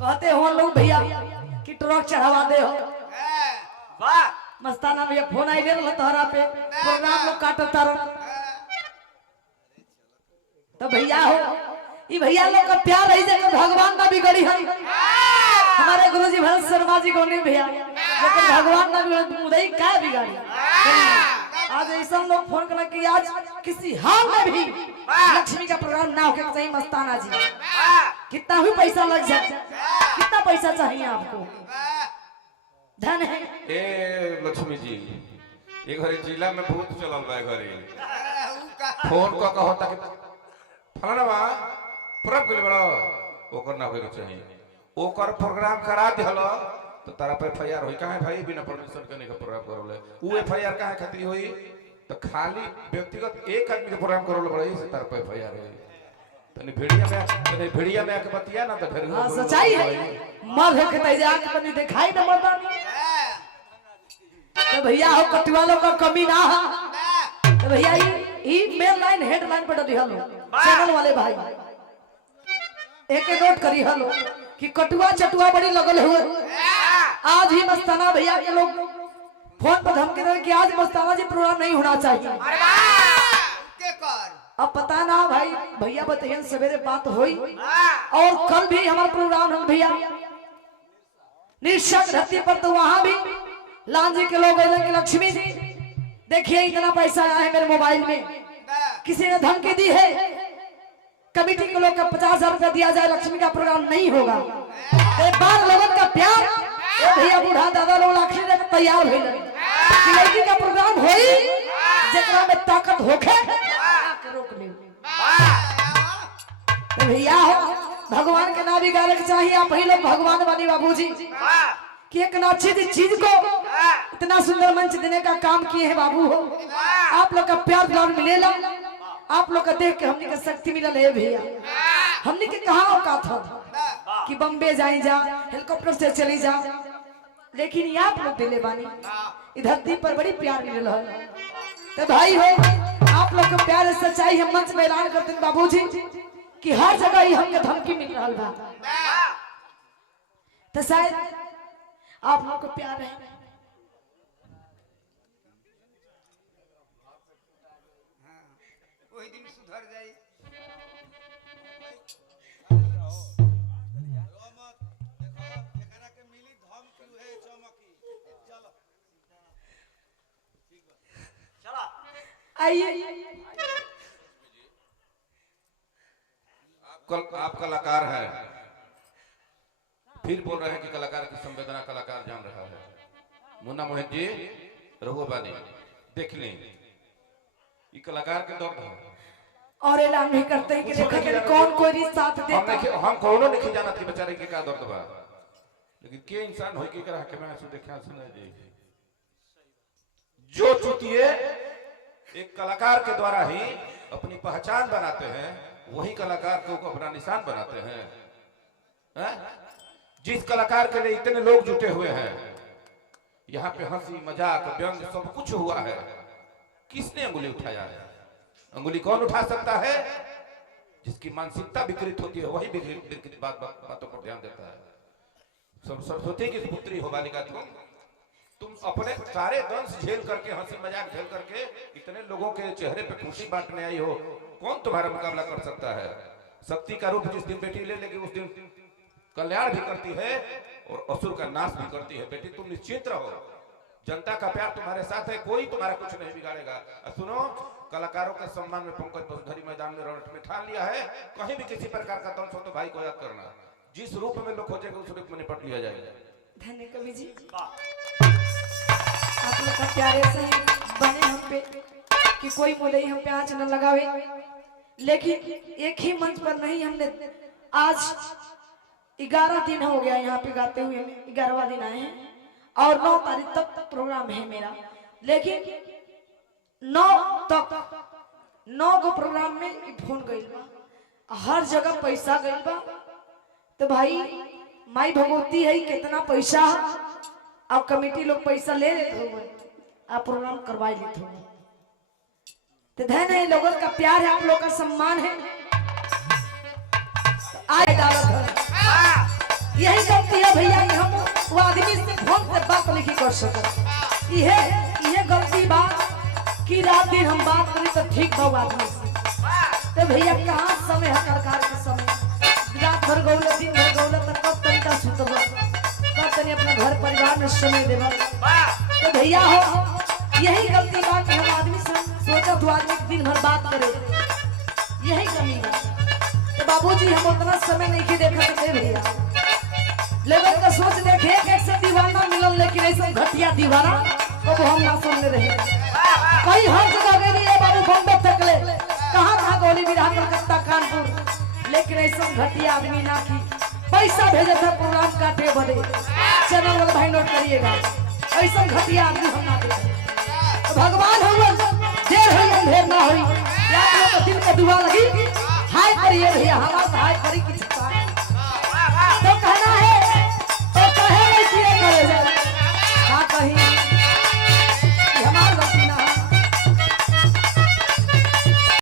कहते हो लोग भैया कि ट्रक चढ़ावा दे हो। वाह मस्ताना भैया फोन आई ले तोहरा पे प्रोग्राम लोग काटो तारो तो भैया हो ये भैया लोग का प्यार है जगह भगवान ना बिगड़ी है। हमारे गुरुजी भरत शर्मा जी को नहीं भैया लेकिन भगवान ना बिगड़ी मुदई क्या बिगाड़ी। आज ऐसा लोग फोन करा कि आज किसी हाल में भी लक्ष्मी का प्रोग्राम ना होके चाहिए। मस्ताना जी कितना भी पैसा लग जाए कितना पैसा चाहिए आपको धन है। ए लक्ष्मी जी ये घरे जिला में भूत चलल बा घरे फोन को कहो ताकि फलाना बा पूरा कर बड़ो ओकर ना होए के चाहिए ओकर प्रोग्राम करा दिहलो तो तारा पे एफआईआर होई काहे भाई बिना परमिशन के नहीं का प्रोग्राम करले ऊ एफआईआर काहे खातिर होई तो खाली व्यक्तिगत एक आदमी के प्रोग्राम करले बड़े से तारा पे एफआईआर होई तने भेड़िया में आके बतिया ना तो फिर हां सच्चाई है मर के तेजा के बनी दिखाई ना मर्दानी तो भैया हो कटवा लोग का कमी ना है तो भैया ये मेन लाइन हेडलाइन पर दिहलो चैनल वाले भाई एक नोट करी हलो कि कटुआ चटुआ बड़ी लगल हुए। आज ही मस्ताना भैया के लोग फोन पर धमकी दे कि आज मस्ताना जी प्रोग्राम नहीं होना चाहिए। अब पता ना भाई भैया बताइए सवेरे बात हुई और कल भी हमारा प्रोग्राम है भैया निश्चय धरती पर तो वहां भी लाल जी के लोग कि लक्ष्मी जी देखिए इतना पैसा आया है मेरे मोबाइल में किसी ने धमकी दी है कमिटी के लोग का 50,000 रुपया दिया जाए लक्ष्मी का प्रोग्राम नहीं होगा। एक बार लोगों का प्यार भैया बूढ़ा दादा लोग आखिर में तैयार हो कि लड़की का प्रोग्राम हो जितना में ताकत होके रोक ले तो भैया हो भगवान के नाम बिगाड़े के चाहिए। आप ही लोग भगवान बनी बाबूजी कि एक अच्छी चीज को इतना सुंदर मंच देने का काम किए हैं बाबू हो। आप लोग का प्यार दुलार मिलेगा आप लोग का देख के हमने का शक्ति मिला है भैया। हमने के कहा औकात था कि बम्बे जाए जा हेलीकॉप्टर से चली जा लेकिन ये आप लोग दिले बानी इस धरती पर बड़ी प्यार मिल रहा है। तो भाई हो आप लोग का प्यार सच्चाई हम मंच में ऐलान करते हैं बाबूजी कि हर जगह ही हमके धमकी मिल रहा बा तो शायद आप लोग को प्यार है वही दिन सुधर जाए। आइए आप कलाकार है फिर बोल रहे हैं कि कलाकार की संवेदना कलाकार जान रहा है। मुन्ना मोहित जी रघु बानी देख लें ये कलाकार के दर्द है और ऐलान भी करते हैं कि देखो कि कौन कोई साथ देता हम कोनो नहीं जाना थी बेचारे के का दर्द बा लेकिन के इंसान होई के करा के मैं सु देखा सुना जी जो चुतिए एक कलाकार के द्वारा ही अपनी पहचान बनाते हैं वही कलाकार को अपना निशान बनाते हैं है? जिस कलाकार के लिए इतने लोग जुटे हुए हैं यहाँ पे हंसी मजाक व्यंग सब कुछ हुआ है किसने अंगुली उठाया है? अंगुली कौन उठा सकता है? जिसकी मानसिकता विकृत होती है वही विकृत बातों पर ध्यान देता है। सब सरस्वती की पुत्री हो बालिका तुम अपने सारे दंश झेल करके हंसी मजाक झेल करके इतने लोगों के चेहरे पे खुशी बांटने आई हो कौन तुम्हारा मुकाबला कर सकता है? शक्ति का रूप जिस दिन बेटी ले लेगी उस दिन कल्याण भी करती है और असुर का नाश भी करती है। बेटी तुम निश्चित रहो जनता का प्यार तुम्हारे साथ है कोई तुम्हारा कुछ नहीं बिगाड़ेगा। सुनो कलाकारों के सम्मान में पंकज वसुधरी मैदान में रणठ में ठान लिया है कहीं भी किसी प्रकार का दंश हो तो भाई को याद करना जिस रूप में लोग खोजेंगे उस रूप में निपट लिया जाएगा। धन्य कवि जी आप लोग का प्यारे से बने हम पे कि कोई मुदई हम पे आँच न लगावे लेकिन एक ही मंच पर नहीं हमने आज 11 दिन हो गया यहाँ पे गाते हुए 11वां दिन आए हैं और 9 तारीख तक प्रोग्राम है मेरा लेकिन 9 तक 9 को प्रोग्राम में फोन गई बा हर जगह पैसा गई बा तो भाई माई भगवती है कितना पैसा अब कमेटी लोग पैसा ले लेते हो आप प्रोग्राम करवा लेते हो तो धन है लोगों का प्यार है आप लोग का सम्मान है आए डालत है। यही गलती है भैया कि हम वो आदमी से फोन से बात नहीं कर सकते। ये गलती बात कि रात दिन हम बात करी तो ठीक बा आदमी से। तो भैया कहाँ समय है सरकार के समय, रात भर गौले दिन भर गौले तो कब तरीका सुतब, कब तनी अपने घर परिवार में समय देव। तो भैया हो यही गलती बा कि हम आदमी से सोचा तो आदमी दिन भर बात करे, यही कमी बा। तो बाबूजी हम उतना समय नहीं देखा सकते भैया, लोगों का सोच देखे एक से दीवाना मिलल लेकिन ऐसा घटिया दीवाना तो हम ना सुनने रहे। कई हर जगह गए है बाबू, बम्बे तक ले कहाँ गोली बिरहा कलकत्ता कानपुर, लेकिन ऐसा घटिया आदमी ना की पैसा भेजे थे प्रोग्राम काटे बदे। चैनल वाला भाई नोट करिएगा, ऐसा घटिया आदमी हम ना देखे। तो भगवान हम देर हुई अंधेर ना हुई, या तो दिल में दुआ लगी हाय करिए भैया, हमारा हाय करी की